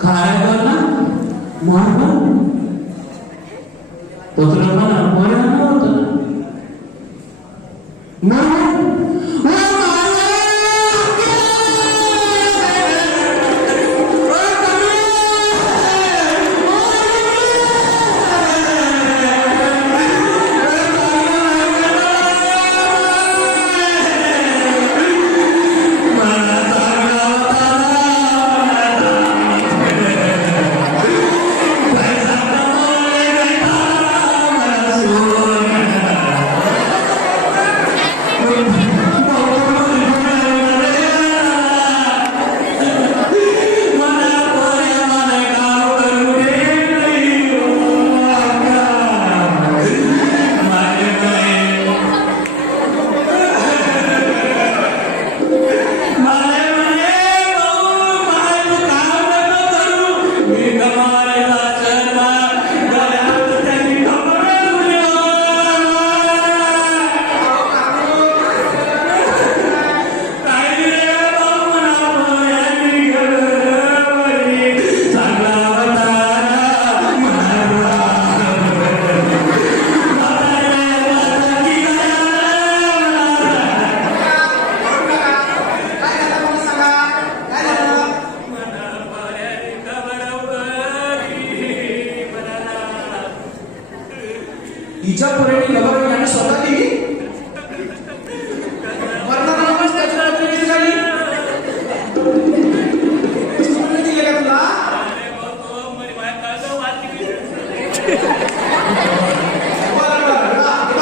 काय करना मोहन पुत्र म्हणा मोहन होता हिच्या पुरेणी खबर याने स्वतः दिली वर्णनामच त्याच्या रात्रीची झाली स्कूलने दिले का तुला मला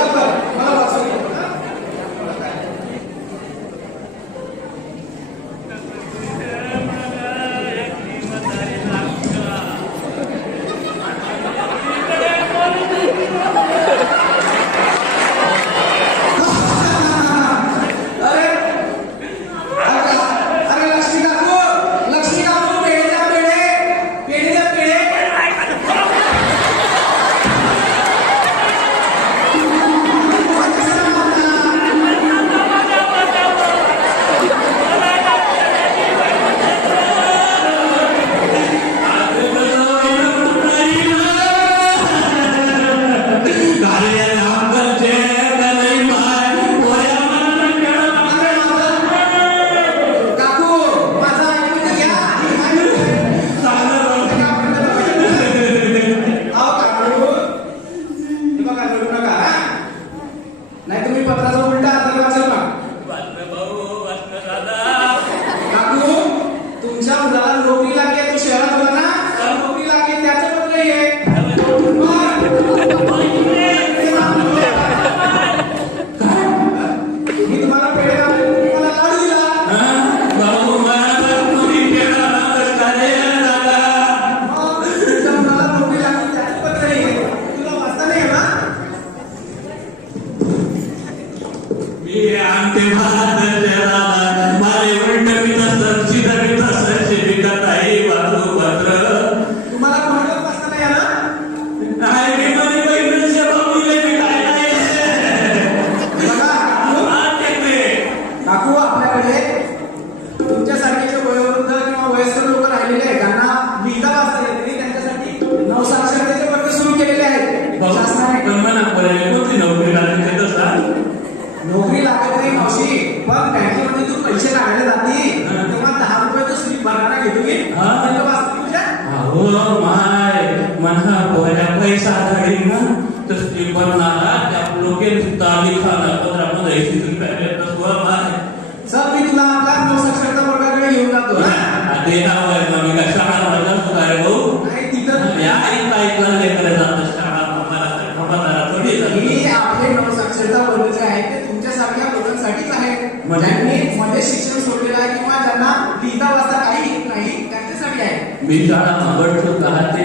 वाचवली नोकरी लागत नाही मावशी पण बँकेमध्ये तू पैसे काढले जाते तेव्हा 10 रुपये तो स्लिप भरणारा घेतो की तुझ्या हो माय मना पोऱ्या पैसा काढी ना तर स्लिप भरणारा त्या लोकेल ताली खाना पत्रामध्ये 80 रुपये भेटतो स्वर माय सर मी तुला आपल्या नवसाक्षरता वर्गाकडे घेऊन जातो ना ते नाव आहे ना मी काय शाळा वर्गात सुद्धा रे भाऊ नाही तिथं या ऐकला लेकर जात शाळा मला खबरदार थोडी ही आपले नवसाक्षरता वर्ग जे आहे ते तुमच्यासारख्या लोकांसाठीच आहे ज्यांनी मध्ये शिक्षण सोडलेलं आहे किंवा ज्यांना लिहिता वाचता काही येत नाही त्यांच्यासाठी आहे मी शाळा मागडतो राहते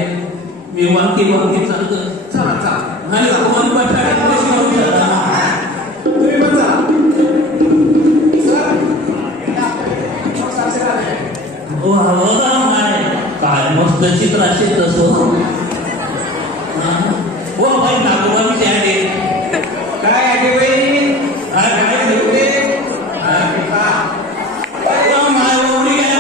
मी वांकी चालतो चला चला आणि कोण पठाडे कशी होऊ शकता तुम्ही पण चला सर नवसाक्षरता आहे हो हो माय काय मस्त चित्र असेल तसं हो भाई नागोबाची आहे काय आहे वहिनी काय देऊ दे माय ओरी आहे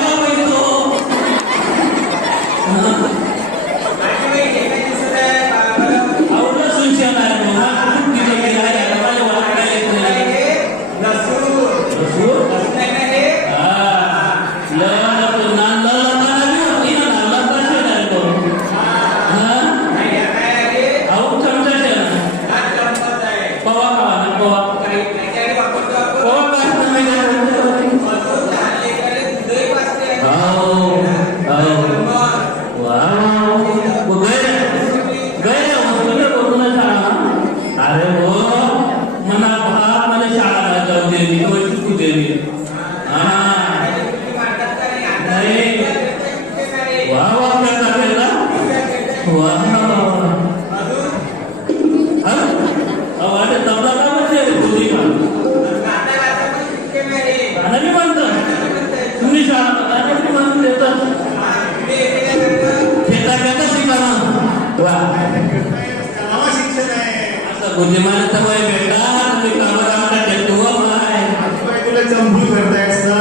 नावा शिक्षण आहे. असं बुद्धिमानाचा वय बेटा तुम्ही कामाला देतो माय आजीबाई तुला चंपूल करतायस ना.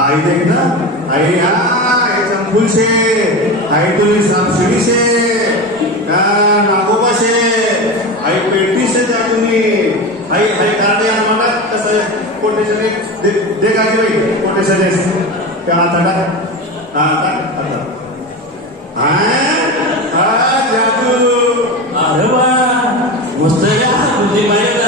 आई देख ना आई हा चंपूल शे आई तुला सापशिडी शे नागोबा शे आई पेटी शे त्या तुम्ही आई आई कार्ड या मला कसं कोटेशन दे आजीबाई कोटेशन आहे त्या आता हा जादू अरे वा मस्त बुद्धिमान